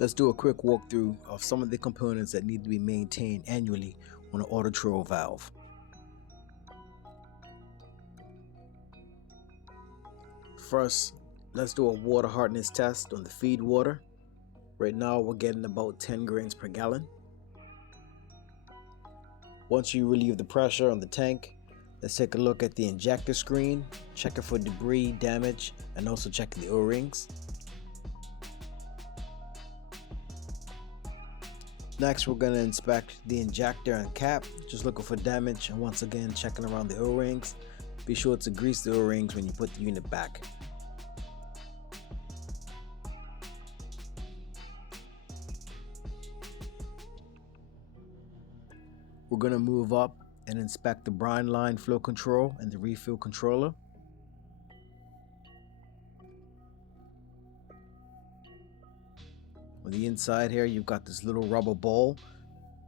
Let's do a quick walkthrough of some of the components that need to be maintained annually on an Autotrol valve. First, let's do a water hardness test on the feed water. Right now we're getting about 10 grains per gallon. Once you relieve the pressure on the tank, let's take a look at the injector screen, check it for debris, damage, and also check the O-rings. Next, we're going to inspect the injector and cap, just looking for damage, and once again checking around the O-rings. Be sure to grease the O-rings when you put the unit back. We're going to move up and inspect the brine line flow control and the refill controller. On the inside here, you've got this little rubber ball.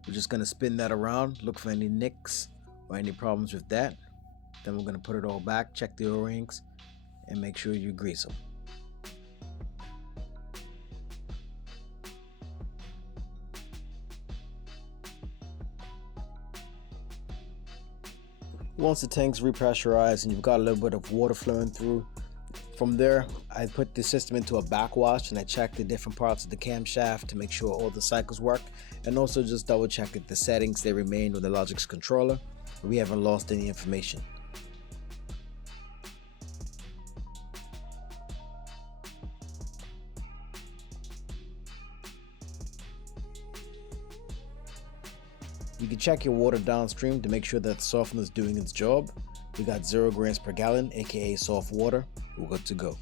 We're just going to spin that around, look for any nicks or any problems with that. Then we're going to put it all back, check the O-rings, and make sure you grease them. Once the tank's repressurized and you've got a little bit of water flowing through, from there I put the system into a backwash and I check the different parts of the camshaft to make sure all the cycles work, and also just double check that the settings they remain with the Logix controller. We haven't lost any information. You can check your water downstream to make sure that the softener is doing its job. We got 0 grams per gallon, aka soft water. We're good to go.